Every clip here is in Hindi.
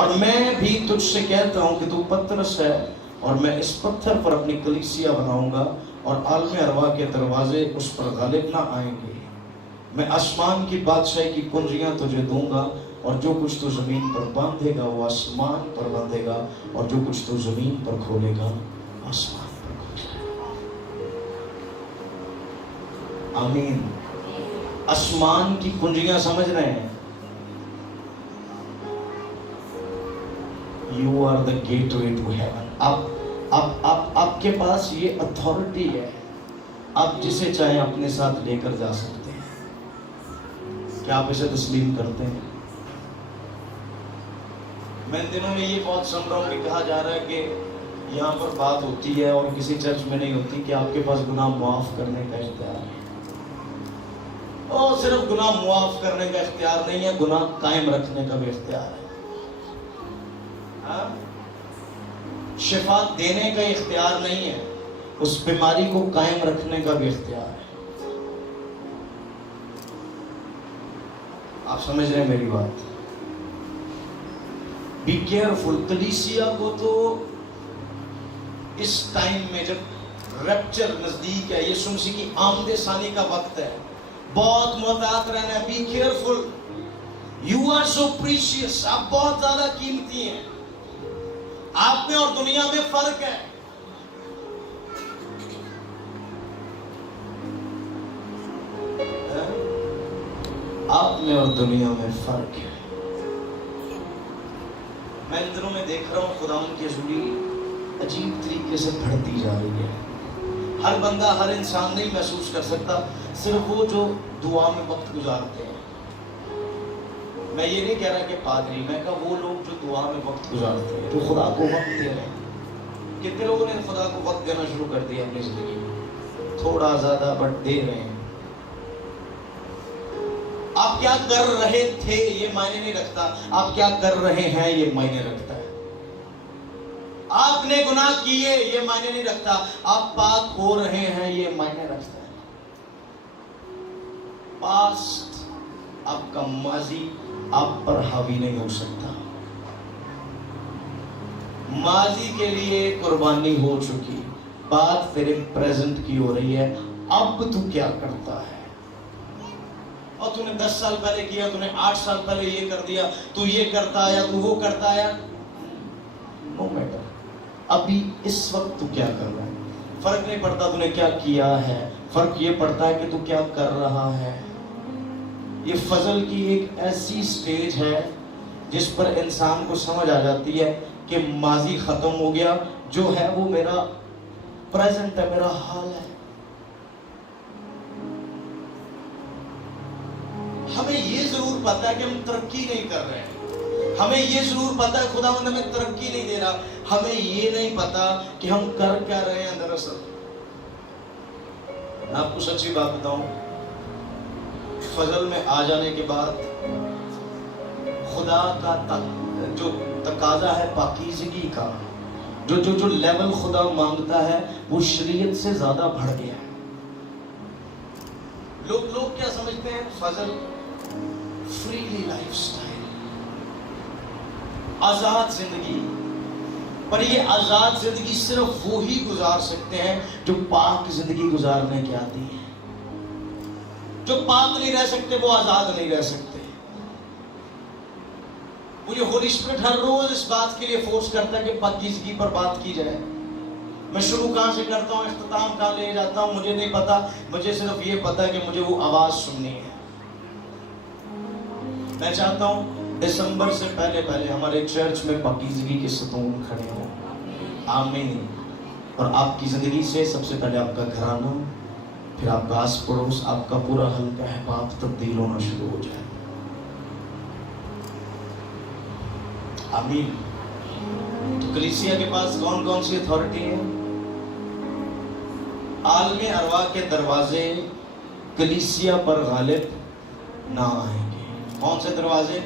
और मैं भी तुझसे कहता हूं कि तू पतरस है और मैं इस पत्थर पर अपनी कलीसिया बनाऊंगा और आलम अरवा के दरवाजे उस पर गालिब ना आएंगे। मैं आसमान की बादशाही की कुंजियां तुझे दूंगा और जो कुछ तू जमीन पर बांधेगा वो आसमान पर बांधेगा और जो कुछ तू जमीन पर खोलेगा आसमान पर खोलेगा। आमीन। आसमान की कुंजियां समझ रहे हैं? You are the gateway to heaven. आपके पास ये अथॉरिटी है, आप जिसे चाहे अपने साथ लेकर जा सकते हैं। क्या आप इसे तस्लीम करते हैं? मैं इन दिनों में ये बहुत सुन रहा हूँ कि कहा जा रहा है कि यहाँ पर बात होती है और किसी चर्च में नहीं होती कि आपके पास गुनाह मुआफ करने का इख्तियार है। और सिर्फ गुनाह मुआफ करने का इख्तियार नहीं है, गुनाह कायम रखने का भी इख्तियार है। शिफा देने का इख्तियार नहीं है, उस बीमारी को कायम रखने का भी इख्तियार है। आप समझ रहे हैं मेरी बात? Be careful. कलीसिया को तो इस टाइम में जब रैप्चर नजदीक है, यीशु मसीह की आमदे सानी का वक्त है, बहुत मोहतात रहना है। Be careful, you are so precious. आप बहुत ज्यादा कीमती हैं। आप में और दुनिया में फर्क है। आप में और दुनिया में फर्क है। मैं इन दिनों में देख रहा हूं खुदावंद की हज़ूरी अजीब तरीके से बढ़ती जा रही है। हर बंदा, हर इंसान नहीं महसूस कर सकता, सिर्फ वो जो दुआ में वक्त गुजारते हैं। मैं ये नहीं कह रहा कि पादरी, मैं कहा वो लोग जो दुआ में वक्त गुजारते हैं, जो खुदा को वक्त दे रहे हैं। कितने लोगों ने खुदा को वक्त देना शुरू कर दिया अपनी जिंदगी में? थोड़ा ज्यादा बट दे रहे हैं। आप क्या कर रहे थे ये मायने नहीं रखता, आप क्या कर रहे हैं ये मायने रखता है। आपने गुनाह किए ये मायने नहीं रखता, आप पाक हो रहे हैं ये मायने रखता है। पास्ट, आपका माजी आप पर हावी नहीं हो सकता। माजी के लिए कुर्बानी हो चुकी, बात तेरे प्रेजेंट की हो रही है। अब तू क्या करता है? और तूने 10 साल पहले किया, तूने 8 साल पहले ये कर दिया, तू ये करता है, तू वो करता है, नो मैटर। अभी इस वक्त तू क्या कर रहा है? फर्क नहीं पड़ता तूने क्या किया है, फर्क ये पड़ता है कि तू क्या कर रहा है। ये फजल की एक ऐसी स्टेज है जिस पर इंसान को समझ आ जाती है कि माजी खत्म हो गया, जो है वो मेरा प्रेजेंट है, मेरा हाल है। हमें ये जरूर पता है कि हम तरक्की नहीं कर रहे हैं, हमें ये जरूर पता है खुदावंद हमें तरक्की नहीं दे रहा, हमें ये नहीं पता कि हम कर क्या रहे हैं। दरअसल मैं आपको सच्ची बात बताऊं, फजल में आ जाने के बाद खुदा का जो तकाजा है पाकीज़गी का, जो लेवल खुदा मांगता है वो शरीयत से ज्यादा बढ़ गया है। लोग क्या समझते हैं? फजल फ्रीली लाइफस्टाइल, आजाद जिंदगी। पर ये आजाद जिंदगी सिर्फ वो ही गुजार सकते हैं जो पाक जिंदगी गुजारने के आती है। जो पाक नहीं रह सकते वो आजाद नहीं रह सकते। मुझे होली स्पिरिट हर रोज इस बात के लिए फोर्स करता है कि पाकीज़गी पर बात की जाए। मैं शुरू कहां से करता हूं, इख्तिताम कहां ले जाता हूं, मुझे नहीं पता। मुझे सिर्फ ये पता है कि मुझे वो आवाज सुननी है। मैं चाहता हूं दिसंबर से पहले हमारे चर्च में पाकीज़गी के सतून खड़े हों। आमीन। और आपकी जिंदगी से सबसे पहले आपका घराना, फिर आपका आस पड़ोस, आपका पूरा हल्का है पाप तब्दील होना शुरू हो जाए। आमीन। तो कलीसिया के पास कौन कौन सी अथॉरिटी है? आलमे अरवा के दरवाजे कलीसिया पर गालिब ना आएंगे। कौन से दरवाजे?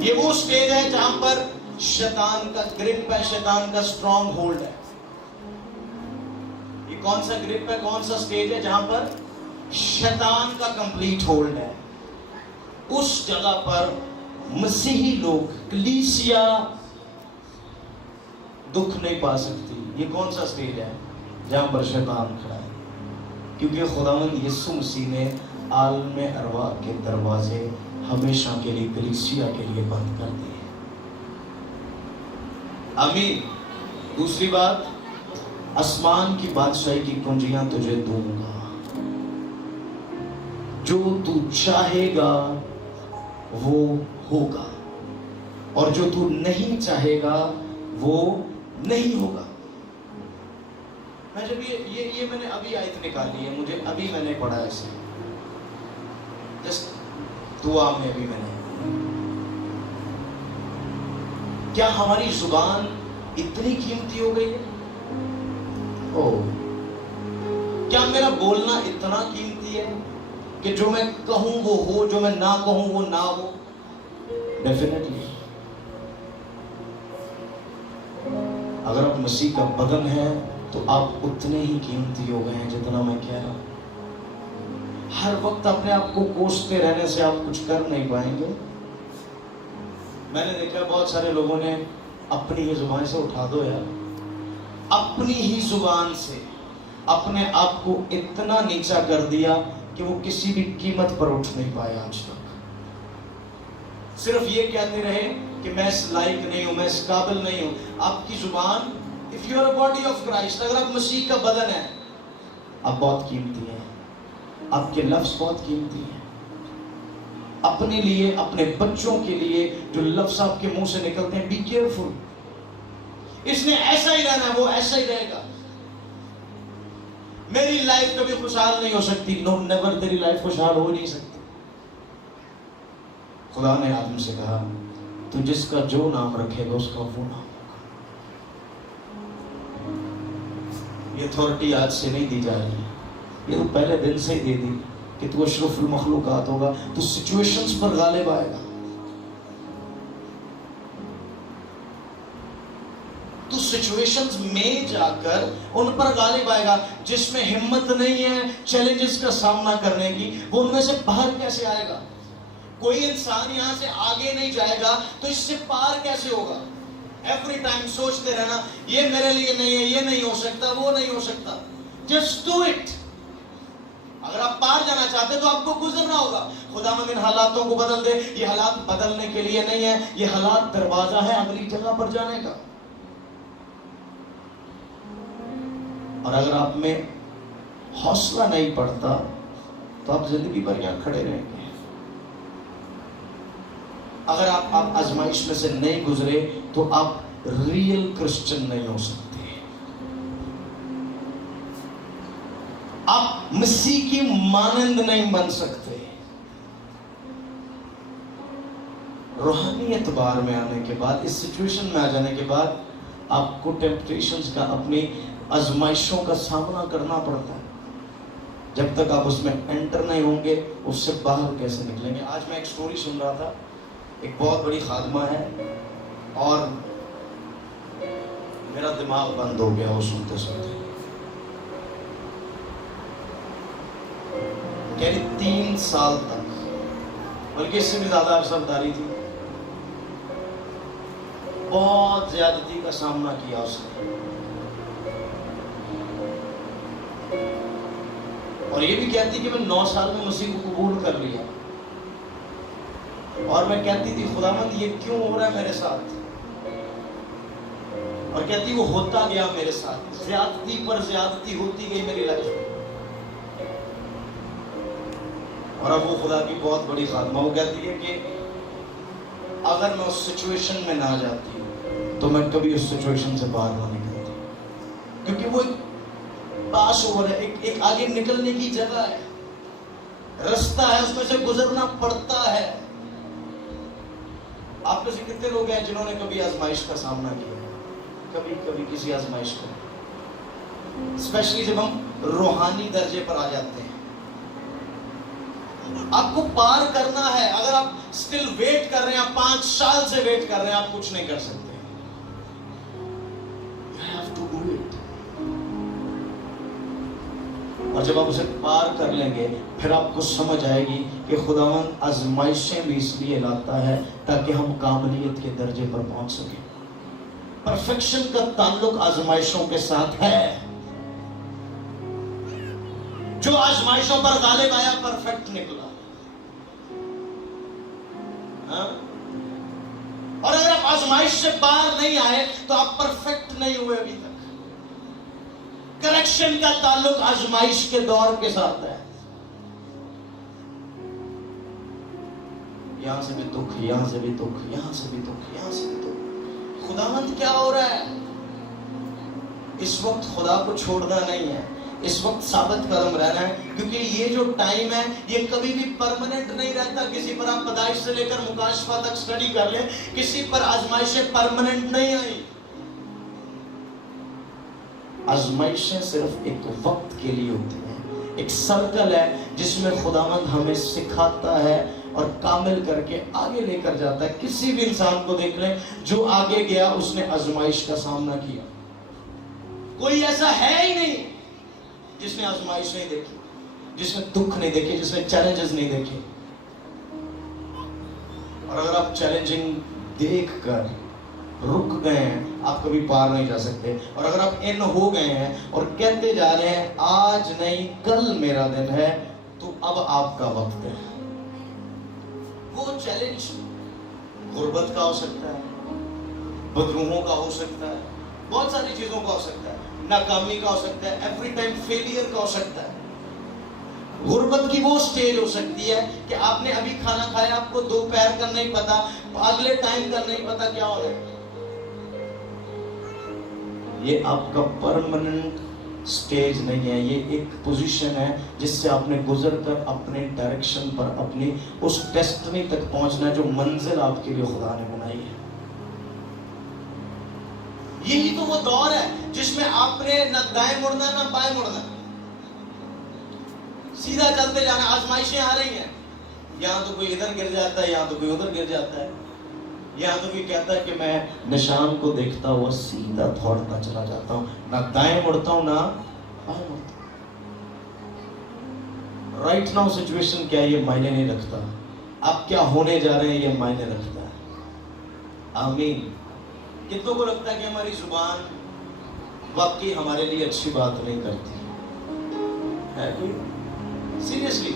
ये वो स्टेज है जहां पर शैतान का ग्रिप है, शैतान का स्ट्रॉन्ग होल्ड है। ये कौन सा ग्रिप है, कौन सा स्टेज है जहां पर शैतान का कंप्लीट होल्ड है? उस जगह पर मसीही लोग, कलीसिया दुख नहीं पा सकती। ये कौन सा स्टेज है जहां पर शैतान खड़ा है? क्योंकि खुदावंद यीशु मसीह ने आलम अरवा के दरवाजे हमेशा के लिए कलीसिया के लिए बंद कर दिए। आमीन। दूसरी बात, आसमान की बादशाही की कुंजियां तुझे दूंगा, जो तू चाहेगा वो होगा, और जो तू नहीं चाहेगा वो नहीं होगा। मैं जब ये मैंने अभी आयत निकाली है, मुझे अभी मैंने पढ़ा है इसे, जस्ट दुआ में अभी मैंने। क्या हमारी जुबान इतनी कीमती हो गई है? ओ, क्या मेरा बोलना इतना कीमती है कि जो मैं कहूं वो हो, जो मैं ना कहूं वो ना हो? डेफिनेटली। अगर आप मसीह का बदन है तो आप उतने ही कीमती हो गए हैं जितना मैं कह रहा हूं। हर वक्त अपने आप को कोसते रहने से आप कुछ कर नहीं पाएंगे। मैंने देखा बहुत सारे लोगों ने अपनी ही जुबान से, उठा दो यार, अपनी ही जुबान से अपने आप को इतना नीचा कर दिया कि वो किसी भी कीमत पर उठ नहीं पाया आज तक। सिर्फ ये कहते रहे कि मैं इस लायक नहीं हूं, मैं इस काबिल नहीं हूं। आपकी जुबान, if you are a body of Christ, अगर आप मसीह का बदन है, आप बहुत कीमती हैं। आपके लफ्ज बहुत कीमती हैं। अपने लिए, अपने बच्चों के लिए जो लफ्ज आपके मुंह से निकलते हैं, बी केयरफुल। इसने ऐसा ही रहना है, वो ऐसा ही रहेगा। मेरी लाइफ कभी खुशहाल नहीं हो सकती, नो नेवर, तेरी लाइफ खुशहाल हो नहीं सकती। खुदा ने आदम से कहा, तू जिसका जो नाम रखेगा उसका वो नाम होगा। ये अथॉरिटी आज से नहीं दी जा रही है, ये तो पहले दिन से ही दे दी कि तू अशरफुल मखलूकात होगा, तू सिचुएशंस पर गालिब आएगा, तू सिचुएशंस में जाकर उन पर गालिब आएगा। जिसमें हिम्मत नहीं है चैलेंजेस का सामना करने की, वो उनमें से बाहर कैसे आएगा? कोई इंसान यहां से आगे नहीं जाएगा तो इससे पार कैसे होगा? एवरी टाइम सोचते रहना, ये मेरे लिए नहीं है, ये नहीं हो सकता, वो नहीं हो सकता। Just do it. अगर आप पार जाना चाहते तो आपको गुजरना होगा। खुदावंद इन हालातों को बदल दे। ये हालात बदलने के लिए नहीं है, ये हालात दरवाजा है अगली जगह पर जाने का। और अगर आप में हौसला नहीं पड़ता तो आप जिंदगी भर यहां खड़े रहेंगे। अगर आप आजमाइश में से नहीं गुजरे तो आप रियल क्रिश्चियन नहीं हो सकते। आप मसीह की मानंद नहीं बन सकते। रूहानी एतबार में आने के बाद, इस सिचुएशन में आ जाने के बाद, आपको टेम्पटेशंस का, अपनी आजमाइशों का सामना करना पड़ता है। जब तक आप उसमें एंटर नहीं होंगे, उससे बाहर कैसे निकलेंगे? आज मैं एक स्टोरी सुन रहा था। एक बहुत बड़ी खादमा है और मेरा दिमाग बंद हो गया वो सुनते सुनते। कह रही 3 साल तक, बल्कि इससे भी ज्यादा अरसदारी थी, बहुत ज्यादती का सामना किया उसने। और ये भी कहती कि मैं 9 साल में मसीह को कबूल कर लिया। और मैं कहती थी, खुदावंद ये क्यों हो रहा है मेरे साथ? और कहती वो होता गया मेरे साथ, ज्यादती पर ज्यादती होती गई मेरी लाइफ में। और अब वो खुदा की बहुत बड़ी खादमा, वो कहती है कि अगर मैं उस सिचुएशन में ना जाती तो मैं कभी उस सिचुएशन से बाहर ना निकलती, क्योंकि वो एक पास ओवर है, एक आगे निकलने की जगह है, रास्ता है, उसमें से गुजरना पड़ता है। आप में से कितने लोग हैं जिन्होंने कभी आजमाइश का सामना किया? कभी किसी आजमाइश को, स्पेशली जब हम रूहानी दर्जे पर आ जाते हैं। आपको पार करना है। अगर आप स्टिल वेट कर रहे हैं, आप 5 साल से वेट कर रहे हैं, आप कुछ नहीं कर सकते। You have to do it. और जब आप उसे पार कर लेंगे फिर आपको समझ आएगी कि खुदावन आजमाइशें भी इसलिए लाता है ताकि हम कामलियत के दर्जे पर पहुंच सके। परफेक्शन का ताल्लुक आजमाइशों के साथ है। जो आजमाइशों पर गालिब आया परफेक्ट निकला। हाँ? और अगर आप आजमाइश से पार नहीं आए तो आप परफेक्ट नहीं हुए अभी तक। करेक्शन का ताल्लुक आजमाइश के दौर के साथ है। यहां से भी दुख, यहां से भी दुख, यहां से भी दुख, यहां से भी दुख। खुदावंद क्या हो रहा है? इस वक्त खुदा को छोड़ना नहीं है, इस वक्त साबित कदम रहना है, क्योंकि ये जो टाइम है ये कभी भी परमानेंट नहीं रहता। किसी पर आप पैदाइश से लेकर मुकाशफा तक स्टडी कर ले, किसी पर आजमाइशें परमानेंट नहीं आई। आजमाइशें सिर्फ एक वक्त के लिए होती हैं, एक सर्कल है जिसमें खुदावंद हमें सिखाता है और कामिल करके आगे लेकर जाता है। किसी भी इंसान को देख लें जो आगे गया उसने आजमाइश का सामना किया। कोई ऐसा है ही नहीं जिसने आजमाइश नहीं देखी, जिसने दुख नहीं देखे, जिसने चैलेंजेस नहीं देखे। और अगर आप चैलेंजिंग देखकर रुक गए हैं आप कभी पार नहीं जा सकते। और अगर आप इन हो गए हैं और कहते जा रहे हैं आज नहीं कल मेरा दिन है, तो अब आपका वक्त है। वो चैलेंज गुर्बत का हो सकता है, बदरूहों का हो सकता है, बहुत सारी चीजों का हो सकता है, नाकामी का हो सकता है, एवरी टाइम फेलियर का हो सकता है। गुर्बत की वो स्टेज हो सकती है कि आपने अभी खाना खाया, आपको दोपहर का नहीं पता, अगले टाइम का नहीं पता क्या हो रहा है। ये आपका परमानेंट स्टेज नहीं है, ये एक पोजीशन है जिससे आपने गुजरकर अपने डायरेक्शन पर, अपनी उस डेस्टिनी तक पहुंचना है जो मंजिल आपके लिए खुदा ने बनाई है। यही तो वो दौर है जिसमें आपने न दाएं मुड़ना ना बाएं मुड़ना, सीधा चलते जाना। आजमाइशें आ रही हैं, यहां तो कोई इधर गिर जाता है, यहां तो कोई उधर गिर जाता है, यहां तो कोई कहता है कि मैं निशान को देखता हुआ सीधा दौड़ता चला जाता हूं, ना दाएं मुड़ता हूं ना बाएं मुड़ता हूं। राइट नाउ सिचुएशन क्या है ये मायने नहीं रखता, आप क्या होने जा रहे हैं ये मायने रखता है। आमीन। कितनों को लगता है कि हमारी जुबान वाकई हमारे लिए अच्छी बात नहीं करती है? कोई सीरियसली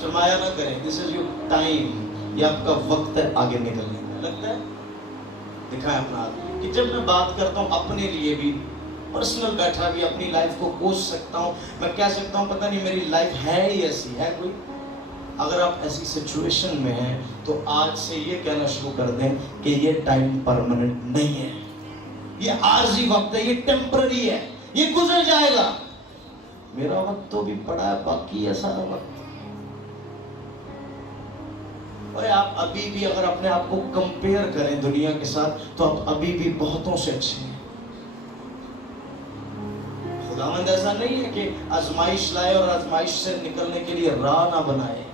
शर्माया ना करें, दिस इज योर टाइम, ये आपका वक्त है आगे निकलने का। लगता है दिखाएं अपना हाथ कि जब मैं बात करता हूँ अपने लिए भी पर्सनल, बैठा भी अपनी लाइफ को कोस सकता हूँ, मैं कह सकता हूँ पता नहीं मेरी लाइफ है ही ऐसी है कोई। अगर आप ऐसी सिचुएशन में हैं तो आज से ये कहना शुरू कर दें कि ये टाइम परमानेंट नहीं है, ये आर्जी वक्त है, ये टेम्पररी है, ये गुजर जाएगा। मेरा वक्त तो भी पड़ा है, बाकी है सारा वक्त। और आप अभी भी अगर अपने आप को कंपेयर करें दुनिया के साथ तो आप अभी भी बहुतों से अच्छे हैं। खुदावंद ऐसा नहीं है कि आजमाइश लाए और आजमाइश से निकलने के लिए राह ना बनाए।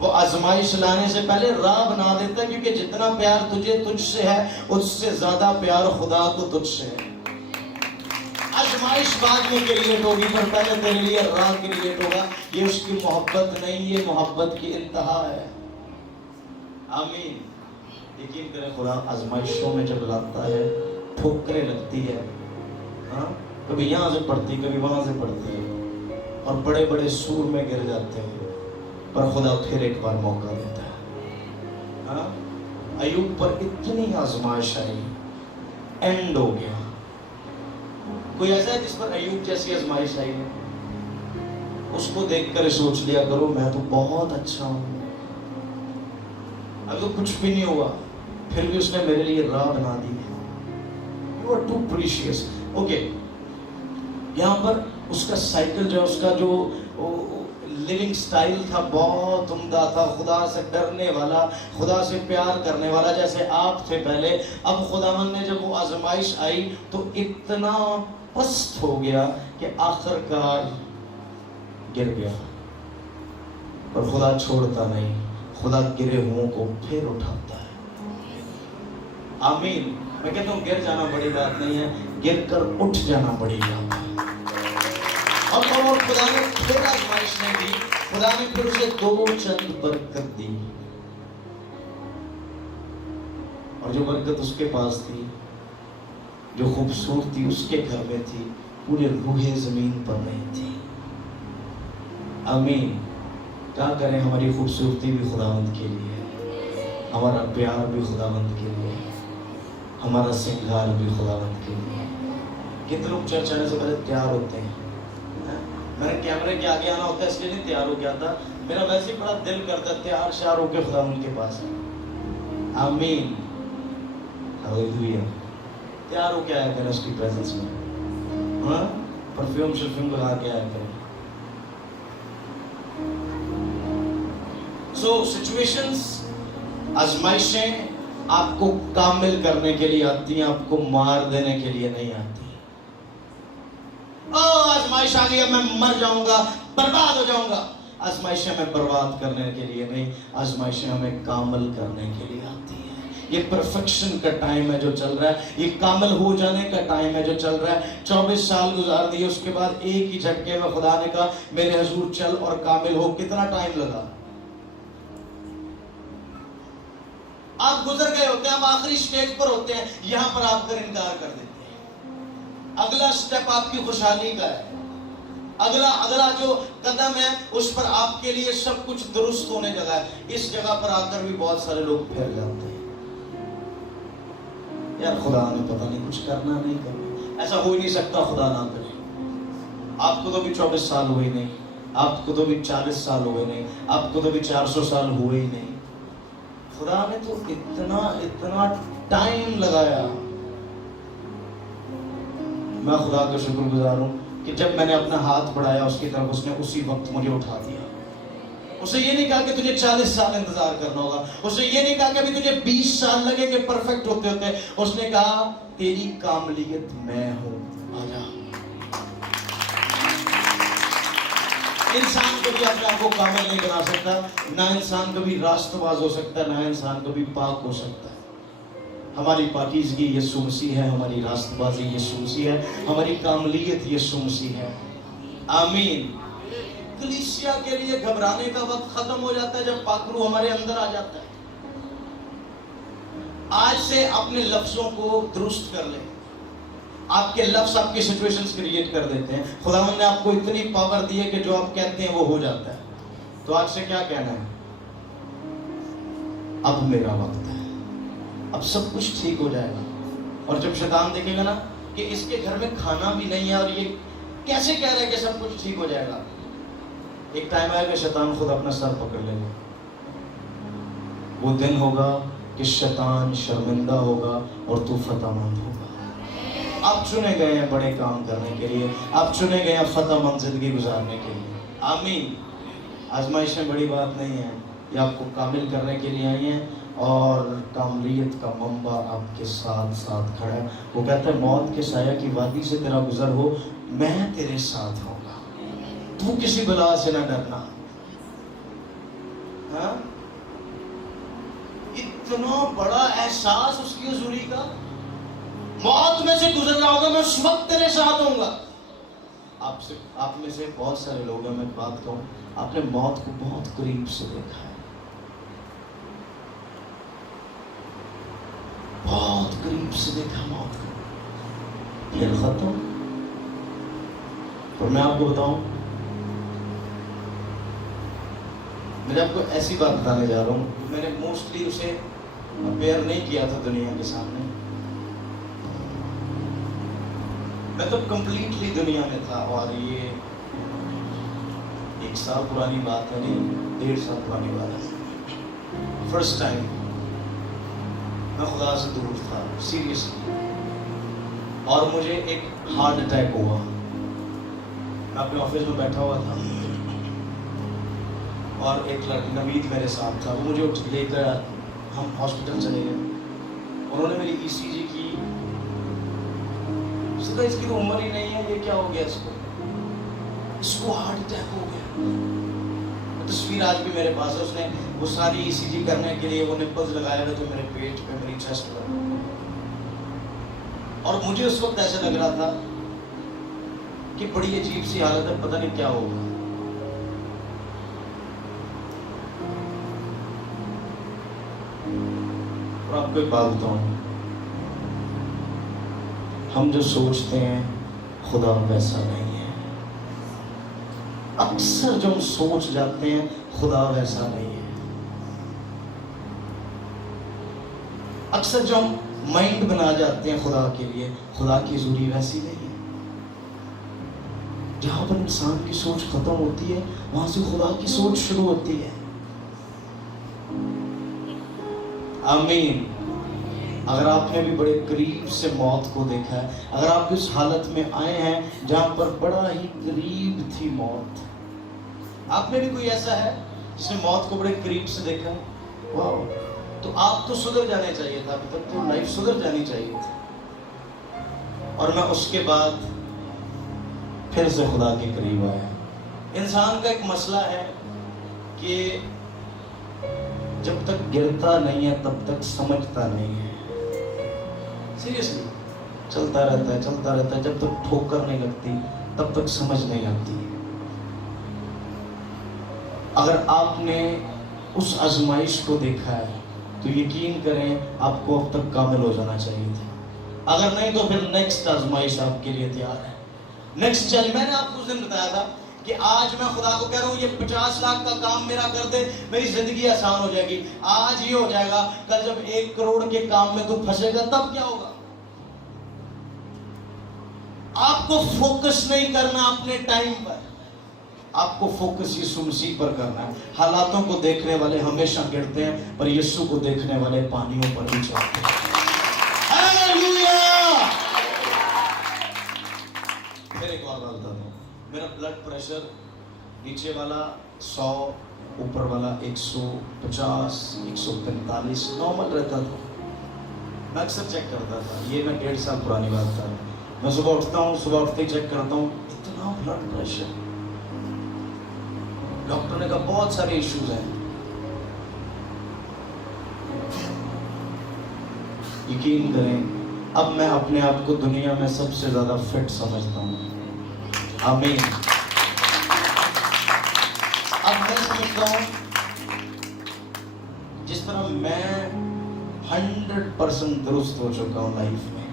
वो आजमाइश लाने से पहले राह बना देता है, क्योंकि जितना प्यार तुझे तुझसे है उससे ज्यादा प्यार खुदा को तुझसे है। आजमाइश बाद में क्रिएट होगी पर पहले तेरे लिए राह क्रिएट होगा। ये उसकी मोहब्बत नहीं, ये मोहब्बत की इंतहा है। आमीन। यकीन करें खुदा आजमाइशों में जब लाता है ठोकरें लगती है, हाँ, कभी यहाँ से पड़ती कभी वहां से पड़ती है और बड़े बड़े सूर में गिर जाते हैं, पर खुदा फिर एक बार मौका देता है। हाँ, अय्यूब पर इतनी आजमाइश आई, एंड हो गया। कोई ऐसा है जिस पर अय्यूब जैसी आजमाइश आई है? उसको देखकर सोच लिया करो मैं तो बहुत अच्छा हूं, अगर कुछ भी नहीं हुआ फिर भी उसने मेरे लिए राह बना दी। You are too precious. Okay, यहाँ पर उसका साइकिल जो, उसका जो लिविंग स्टाइल था बहुत उम्दा था, खुदा से डरने वाला, खुदा से प्यार करने वाला, जैसे आप थे पहले। अब खुदावंद ने जब वो आजमाइश आई तो इतना पस्त हो गया कि आखिरकार गिर गया। पर खुदा छोड़ता नहीं, खुदा गिरे हुओं को फिर उठाता है। आमीन। मैं कहता हूँ गिर जाना बड़ी बात नहीं है, गिर कर उठ जाना बड़ी बात है। और खुदा ने फिर आजमाइश नहीं दी, खुदा ने फिर उसे 2 चंद बरकत दी। और जो बरकत उसके पास थी, जो खूबसूरती उसके घर में थी, पूरे रूहे जमीन पर नहीं थी। आमीन। क्या करें, हमारी खूबसूरती भी खुदावंद के लिए है, हमारा प्यार भी खुदावंद के लिए है, हमारा श्रृंगार भी खुदावंद के लिए है। कितने लोग चर्च आने से पहले तैयार होते हैं? मैंने कैमरे के आगे आना होता है इसलिए नहीं तैयार हो गया था, मेरा वैसे ही बड़ा दिल करता है तैयार श्यार होकर खुदावंद के पास। आमीन, हालेलुया। तैयार हो के आया करें उसकी प्रेजेंस में, हाँ, परफ्यूम शर्फ्यूम लगा के आया करें। सो सिचुएशंस, आजमाइशें आपको कामिल करने के लिए आती हैं, आपको मार देने के लिए नहीं आती। आजमाइश आ गई, मैं मर जाऊंगा, बर्बाद हो जाऊंगा। आजमाइशें हमें बर्बाद करने के लिए नहीं, आजमाइशें हमें कामिल करने के लिए आती है। ये परफेक्शन का टाइम है जो चल रहा है, ये कामिल हो जाने का टाइम है जो चल रहा है। 24 साल गुजार दिए, उसके बाद एक ही झटके में खुदा ने कहा मेरे हुजूर चल और कामिल हो। कितना टाइम लगा? आप गुजर गए होते हैं, आप आखिरी स्टेज पर होते हैं, यहां पर आप कर इनकार कर देते हैं। अगला स्टेप आपकी खुशहाली का है, अगला जो कदम है उस पर आपके लिए सब कुछ दुरुस्त होने लगा है। इस जगह पर आकर भी बहुत सारे लोग फिर जाते हैं, यार खुदा ने पता नहीं कुछ करना नहीं करना, ऐसा हो ही नहीं सकता, खुदा ना करे। आपको तो भी 24 साल हुए नहीं, आपको तो भी 40 साल हुए नहीं, आपको तो भी 400 साल हुए ही नहीं। खुदा ने तो इतना टाइम लगाया। मैं खुदा का शुक्रगुजार हूं कि जब मैंने अपना हाथ बढ़ाया उसकी तरफ, उसने उसी वक्त मुझे उठा दिया। उसे ये नहीं कहा कि तुझे 40 साल इंतजार करना होगा, उसे ये नहीं कहा कि अभी तुझे 20 साल लगेंगे परफेक्ट होते होते। उसने कहा तेरी कामलियत मैं हूं, आजा। इंसान कभी अपने आप को कामिल नहीं बना सकता, ना इंसान कभी रास्तबाज हो सकता है, ना इंसान कभी पाक हो सकता है। हमारी पाकीज़गी यीशु मसीह है, हमारी रास्तबाजी यीशु मसीह है, हमारी कामलियत यीशु मसीह है। आमीन। कलीसिया के लिए घबराने का वक्त खत्म हो जाता है जब पाकरू हमारे अंदर आ जाता है। आज से अपने लफ्जों को दुरुस्त कर ले। आपके लफ्ज आपकी सिचुएशंस क्रिएट कर देते हैं। खुदावंद ने आपको इतनी पावर दी है कि जो आप कहते हैं वो हो जाता है। तो आज से क्या कहना है? अब मेरा वक्त है, अब सब कुछ ठीक हो जाएगा। और जब शैतान देखेगा ना कि इसके घर में खाना भी नहीं है और ये कैसे कह रहा है कि सब कुछ ठीक हो जाएगा, एक टाइम आएगा शैतान खुद अपना सर पकड़ लेगा। वो दिन होगा कि शैतान शर्मिंदा होगा और तू फतेहमंद होगा। आप चुने गए हैं बड़े काम करने के लिए, आप चुने गए हैं फतेहमंद जिंदगी गुजारने के लिए। आमीन। आजमाइशें बड़ी बात नहीं है, ये आपको कामिल करने के लिए आई हैं। और कामलियत का मंबा आपके साथ साथ खड़ा है। वो कहता है मौत के साया की वादी से तेरा गुजर हो, मैं तेरे साथ होगा, तू किसी बला से ना डरना। हाँ? इतना बड़ा एहसास उसकी हुजूरी का, मौत में से गुजर रहा होगा, मैं उस वक्त तेरे साथ होऊंगा। आपसे, आप में से बहुत सारे लोग हैं, मैं बात कहूं, आपने मौत को बहुत करीब से देखा है, बहुत करीब से देखा मौत को, फिर खत्म। और मैं आपको बताऊं, मैं आपको ऐसी बात बताने जा रहा हूं, मैंने मोस्टली उसे अपेयर नहीं किया था दुनिया के सामने। मैं तो कंप्लीटली दुनिया में था, और ये 1 साल पुरानी बात है, नहीं 1.5 साल पुरानी बात है। फर्स्ट टाइम मैं खुदा से दूर था सीरियसली, और मुझे एक हार्ट अटैक हुआ। मैं अपने ऑफिस में बैठा हुआ था और एक लड़का नवीद मेरे साथ था, वो मुझे उठ लेकर हम हॉस्पिटल चले गए। उन्होंने मेरी ईसीजी की, उसने इसकी तो उम्र ही नहीं है, ये क्या हो गया इसको हार्ट अटैक हो गया। तस्वीर आज भी मेरे पास है, उसने वो सारी ईसीजी करने के लिए वो निप्पल्स लगाए हुए थे मेरे पेट पे, मेरी चेस्ट पर, और मुझे उस वक्त ऐसा लग रहा था कि बड़ी अजीब सी हालत है, पता नहीं क्या होगा। और आपको एक बात बताऊं, हम जो सोचते हैं खुदा वैसा नहीं है। अक्सर जो हम सोच जाते हैं खुदा वैसा नहीं है। अक्सर जो हम माइंड बना जाते हैं खुदा के लिए, खुदा की ज़रूरी वैसी नहीं है। जहां पर इंसान की सोच खत्म होती है वहां से खुदा की सोच शुरू होती है। आमीन। अगर आपने भी बड़े करीब से मौत को देखा है, अगर आप इस हालत में आए हैं जहां पर बड़ा ही करीब थी मौत, आपने भी कोई ऐसा है जिसने मौत को बड़े करीब से देखा? वाह, तो आप तो सुधर जाने चाहिए था, अभी तक तो लाइफ सुधर जानी चाहिए थी। और मैं उसके बाद फिर से खुदा के करीब आया। इंसान का एक मसला है कि जब तक गिरता नहीं है तब तक समझता नहीं है। सीरियसली चलता रहता है, चलता रहता है, जब तक ठोकर नहीं लगती तब तक समझ नहीं आती। अगर आपने उस आजमाइश को देखा है तो यकीन करें आपको अब तक कामिल हो जाना चाहिए था। अगर नहीं तो फिर नेक्स्ट आजमाइश आपके लिए तैयार है। नेक्स्ट चैलेंज मैंने आपको उस दिन बताया था कि आज मैं खुदा को कह रहा हूं ये 50 लाख का काम मेरा कर दे, मेरी जिंदगी आसान हो जाएगी। आज ये हो जाएगा, कल जब 1 करोड़ के काम में तू फंसेगा तब क्या होगा? आपको फोकस नहीं करना अपने टाइम पर, आपको फोकस यीशु मसीह पर करना है। हालातों को देखने वाले हमेशा गिरते हैं, पर यीशु को देखने वाले पानियों पर भी चलते हैं। हालेलुया। फिर एक और बात बता दूं, मेरा ब्लड प्रेशर नीचे वाला 100, ऊपर वाला 150, 145 नॉर्मल रहता था। मैं अक्सर चेक करता था, ये मैं 1.5 साल पुरानी बात था। मैं सुबह उठता हूँ, सुबह उठते ही चेक करता हूँ, इतना ब्लड प्रेशर। डॉक्टर ने कहा बहुत सारे इश्यूज हैं। यकीन करें अब मैं अपने आप को दुनिया में सबसे ज्यादा फिट समझता हूँ। आमीन। अब मैं समझता हूँ जिस तरह मैं 100% दुरुस्त हो चुका हूँ लाइफ में,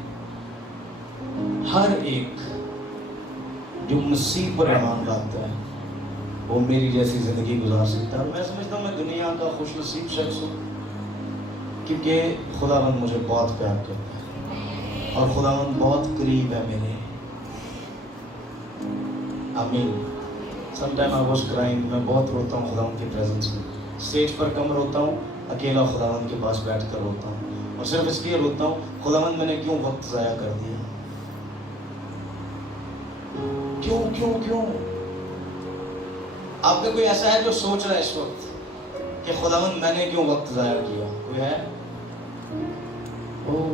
हर एक जो मसीह पर ईमान लाता है वो मेरी जैसी जिंदगी गुजार सकता है। और मैं समझता हूँ मैं दुनिया का खुशनसीब शख्स हूँ क्योंकि खुदावंद मुझे बहुत प्यार करता है और खुदावंद बहुत करीब है मेरे। आमीन। समटाइम आई वाज क्राइंग, मैं बहुत रोता हूँ खुदावंद की प्रेजेंस में। स्टेज पर कम रोता हूँ, अकेला खुदावंद के पास बैठ कर रोता हूँ, और सिर्फ इसलिए रोता हूँ खुदावंद मैंने क्यों वक्त ज़ाया कर दिया, क्यों क्यों क्यों। आप में कोई ऐसा है जो सोच रहा है इस वक्त कि खुदावंद मैंने क्यों वक्त ज़ाया किया? कोई है? ओह,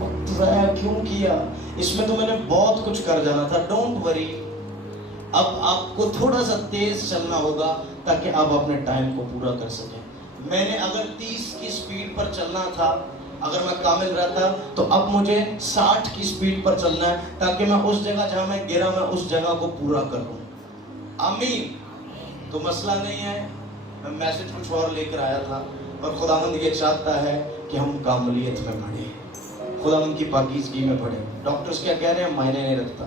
वक्त ज़ाया क्यों किया? इसमें तो मैंने बहुत कुछ कर जाना था। डोंट वरी, अब आपको थोड़ा सा तेज चलना होगा ताकि आप अपने टाइम को पूरा कर सकें। मैंने अगर 30 की स्पीड पर चलना था, अगर मैं कामिल रहता, तो अब मुझे 60 की स्पीड पर चलना है ताकि मैं उस जगह जहां मैं गिरा मैं उस जगह को पूरा कर लूं। आमीन। तो मसला नहीं है, मैं मैसेज कुछ और लेकर आया था, और खुदावंद ये चाहता है कि हम कामलियत में पढ़े, खुदावंद की पाकीज़गी में पढ़े। डॉक्टर्स क्या कह रहे हैं मायने नहीं रखता।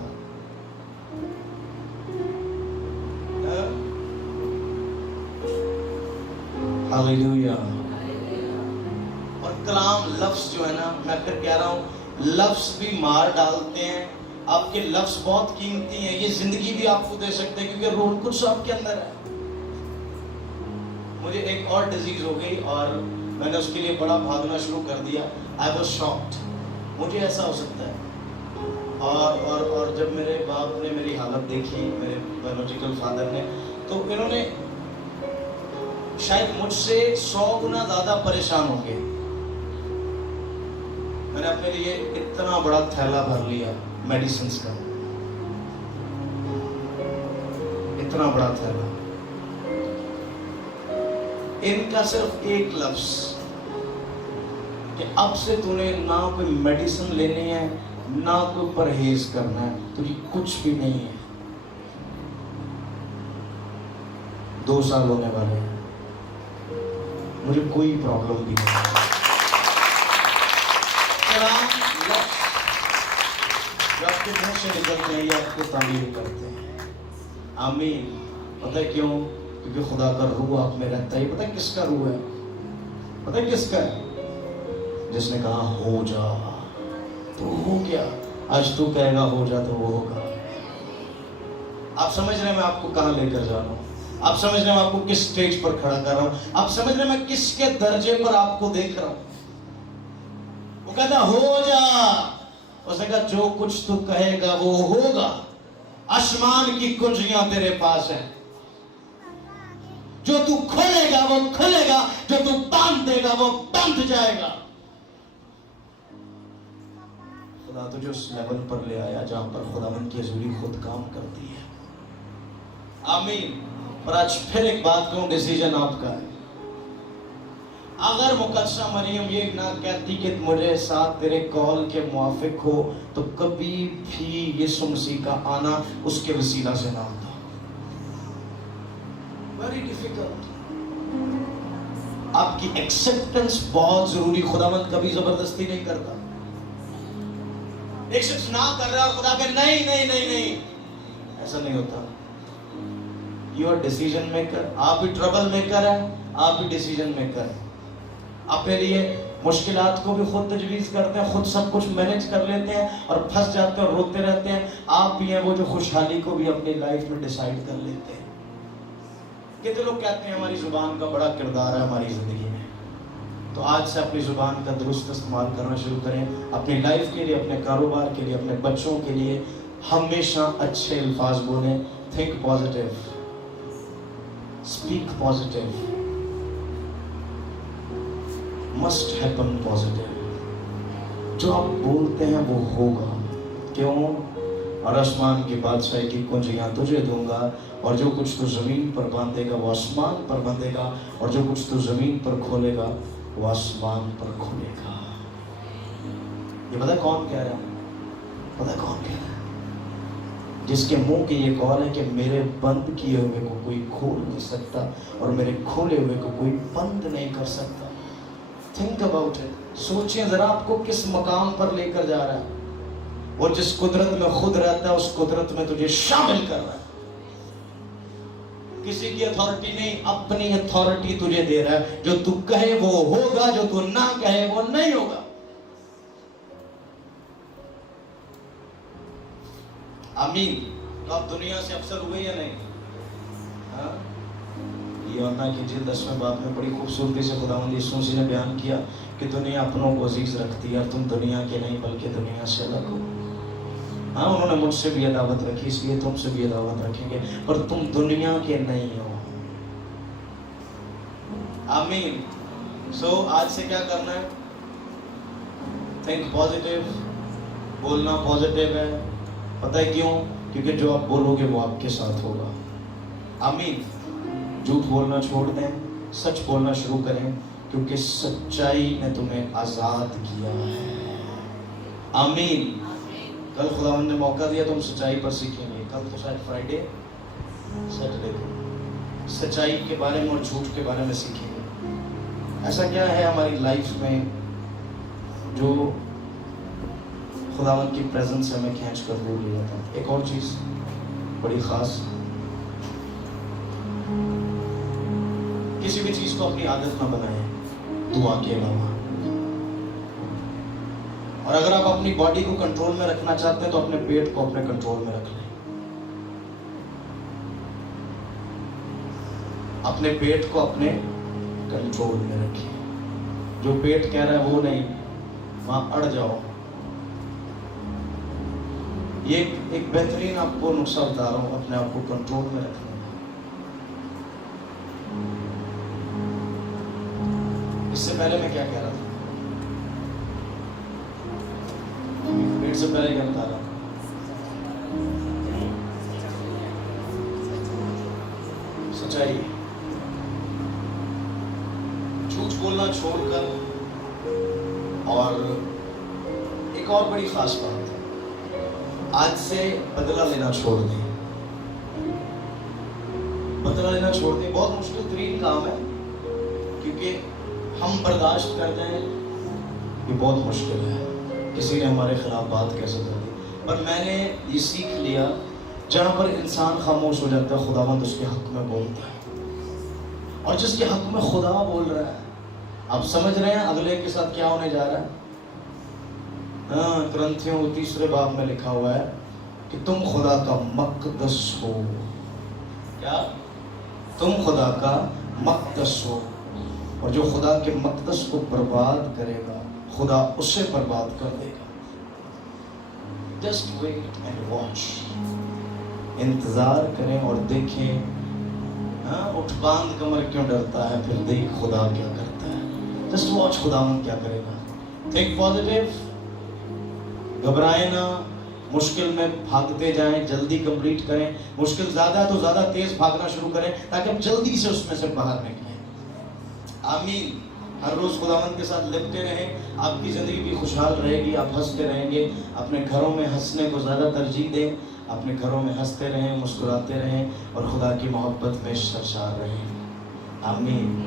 हालेलुया। और कलाम लफ्ज जो है ना, मैं फिर कह रहा हूँ लफ्ज भी मार डालते हैं। आपके लफ्ज बहुत कीमती हैं, ये जिंदगी भी आपको दे सकते हैं क्योंकि रोल कुछ आपके अंदर है। मुझे एक और डिजीज हो गई और मैंने उसके लिए बड़ा भागना शुरू कर दिया। आई वाज शॉक्ड, मुझे ऐसा हो सकता है। और जब मेरे बाप ने मेरी हालत देखी, मेरे बायोलॉजिकल फादर ने, तो इन्होंने शायद मुझसे 100 गुना ज्यादा परेशान हो गए। मैंने अपने लिए इतना बड़ा थैला भर लिया मेडिसिन का, इतना बड़ा थैला। इनका सिर्फ एक लफ्ज कि अब से तूने ना कोई मेडिसिन लेनी है ना कोई परहेज करना है, तुझे कुछ भी नहीं है। 2 साल होने वाले हैं, मुझे कोई प्रॉब्लम भी नहीं। जो आपके मुंह से निकलते हैं ये आपको तामीर करते हैं। आमीन। पता है क्यों? क्योंकि खुदा का रूह आप में रहता है। पता है किसका रूह है? पता है किसका है? जिसने कहा हो जा तो हो गया। आज तू कहेगा हो जा तो वो होगा। आप समझ रहे हैं मैं आपको कहां लेकर जा रहा हूं? आप समझ रहे हैं मैं आपको किस स्टेज पर खड़ा कर रहा हूं? आप समझ रहे हैं मैं किसके दर्जे पर आपको देख रहा हूं? वो कहता हो जा, उसने कहा जो कुछ तू कहेगा वो होगा। आसमान की कुंजियां तेरे पास है, जो तू खोलेगा वो खुलेगा, जो तू बांध देगा वो बंध जाएगा। खुदा तुझे उस लेवल पर ले आया जहां पर खुदावंद की हजूरी खुद काम करती है। आमीन। पर आज फिर एक बात कहूं, डिसीजन आपका है। अगर मुकद्दसा मरियम ये ना कहती कि मुझे साथ तेरे कॉल के मुआफिक हो, तो कभी भी यीशु मसीह का आना उसके वसीला से ना होता। Very difficult. आपकी एक्सेप्टेंस बहुत जरूरी। खुदावंद कभी जबरदस्ती नहीं करता। एक शख्स ना कर रहा, खुदा के नहीं नहीं नहीं नहीं, ऐसा नहीं होता। You are decision maker. आप भी ट्रबल मेकर है, आप भी डिसीजन मेकर है। अपने लिए मुश्किलात को भी खुद तजवीज करते हैं, खुद सब कुछ मैनेज कर लेते हैं और फंस जाते हैं और रोते रहते हैं। आप भी हैं वो जो खुशहाली को भी अपनी लाइफ में डिसाइड कर लेते हैं। कितने लोग कहते हैं हमारी जुबान का बड़ा किरदार है हमारी जिंदगी में। तो आज से अपनी जुबान का दुरुस्त इस्तेमाल करना शुरू करें। अपनी लाइफ के लिए, अपने कारोबार के लिए, अपने बच्चों के लिए हमेशा अच्छे अल्फाज बोलें। Think positive, speak positive, must happen positive. जो आप बोलते हैं वो होगा। क्यों? और आसमान की बादशाही की कुंजियां तुझे दूंगा, और जो कुछ तू जमीन पर बांधेगा वो आसमान पर बांधेगा, और जो कुछ तू जमीन पर खोलेगा वो आसमान पर खुलेगा। ये पता कौन कह रहा है? पता कौन कह रहा है? जिसके मुंह की ये कॉल है कि मेरे बंद किए हुए को कोई खोल नहीं सकता और मेरे खोले हुए को कोई बंद नहीं कर सकता। Think about it. सोचिए जरा आपको किस मकाम पर लेकर जा रहा है। वो जिस कुदरत में खुद रहता है उस कुदरत में तुझे शामिल कर रहा है। किसी की अथॉरिटी नहीं, अपनी अथॉरिटी तुझे दे रहा है। जो तू कहे वो होगा, जो तू ना कहे वो नहीं होगा। आमीन। तो आप दुनिया से अफसर हुए या नहीं? हाँ? यूहन्ना की जिल्द 10वें बाब में बड़ी खूबसूरती से खुदावंद यीशु मसीह ने बयान किया कि दुनिया अपनों को अजीज रखती है, तुम दुनिया के नहीं बल्कि दुनिया से अलग हो। हाँ, उन्होंने मुझसे भी अदावत रखी, इसलिए तुमसे भी अदावत रखेंगे, पर तुम दुनिया के नहीं हो। आमीन। सो आज से क्या करना है? Think positive. बोलना पॉजिटिव है। पता है क्यों? क्योंकि जो आप बोलोगे वो आपके साथ होगा। आमीन। झूठ बोलना छोड़ दें, सच बोलना शुरू करें, क्योंकि सच्चाई ने तुम्हें आजाद किया है। आमीन। कल खुदावंद ने मौका दिया, तुम सच्चाई पर सीखेंगे। कल तो शायद फ्राइडे, सैटरडे को सच्चाई के बारे में और झूठ के बारे में सीखेंगे। ऐसा क्या है हमारी लाइफ में जो खुदावंद की प्रेजेंस से हमें खींच कर दूर ले जाता है? एक और चीज बड़ी खास, किसी भी चीज को अपनी आदत ना बनाएं दुआ के अलावा। और अगर आप अपनी बॉडी को कंट्रोल में रखना चाहते हैं तो अपने पेट को अपने कंट्रोल में रख लें। अपने पेट को अपने कंट्रोल में रखिए। जो पेट कह रहा है वो नहीं, वहां अड़ जाओ। ये एक बेहतरीन आपको नुस्खा बता रहा हूं अपने आप को कंट्रोल में रखने। इससे पहले मैं क्या कह रहा था? पेट से पहले क्या बता रहा था? सच्चाई। झूठ बोलना छोड़कर, और एक और बड़ी खास बात, आज से बदला लेना छोड़ दें। बदला लेना छोड़ दें। बहुत मुश्किल तरीन काम है, क्योंकि हम बर्दाश्त कर जाएं ये बहुत मुश्किल है। किसी ने हमारे खिलाफ बात कैसे कर दी, पर मैंने ये सीख लिया, जहाँ पर इंसान खामोश हो जाता है खुदावंद उसके हक में बोलता है, और जिसके हक में खुदा बोल रहा है, आप समझ रहे हैं अगले के साथ क्या होने जा रहा है। कुरिन्थियों 3 बाब में लिखा हुआ है कि तुम खुदा का मक़दस हो। क्या? तुम खुदा का मक़दस हो, और जो खुदा के मक़दस को बर्बाद करेगा खुदा उसे बर्बाद कर देगा। जस्ट वेट एंड वॉच, इंतजार करें और देखें। उठ बांध कमर क्यों डरता है, फिर देख खुदा क्या करता है। जस्ट वॉच खुदावंद क्या करेगा। थिंक पॉजिटिव, घबराए ना, मुश्किल में भागते जाएं, जल्दी कंप्लीट करें। मुश्किल ज्यादा है तो ज्यादा तेज भागना शुरू करें ताकि हम जल्दी से उसमें से बाहर निकलें। आमीन। हर रोज खुदावंद के साथ लिपटे रहें, आपकी जिंदगी भी खुशहाल रहेगी, आप हंसते रहेंगे। अपने घरों में हंसने को ज़्यादा तरजीह दें, अपने घरों में हंसते रहें, मुस्कुराते रहें और खुदा की मोहब्बत में सरशार रहें। आमीन।